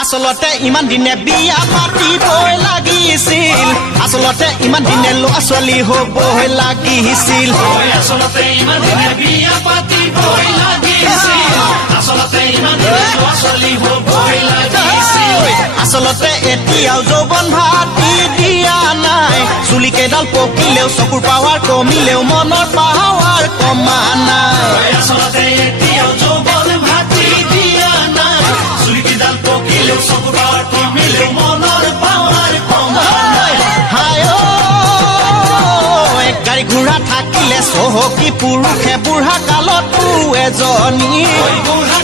আচলতে ইমান দিনে বিয়া পাতিবই লাগিছিল আচলতে ইমান দিনে ল'ৰা ছোৱালী হ'বই লাগিছিল আচলতে ইমান দিনে বিয়া পাতিবই লাগিছিল আচলতে ইমান দিনে ল'ৰা ছোৱালী হ'বই লাগিছিল আচলতে এতিয়াও যৌৱন ভাতি দিয়া নাই চুলি কেইডাল পকিলেও চকুৰ পাৱাৰ কমিলেও মনৰ পাৱাৰ কমা নাই আচলতে এতিয়াও যৌৱন ভাতি দিয়া নাই চুলি কেইডাল পকিলেও চকুৰ পাৱাৰ কমিলেও মনৰ পাৱাৰ কমা নাই হায় গাড়ী ঘোঁৰা থাকিলে চহকী পুৰুষে বুঢ়া কালতো এজনী বুঢ়া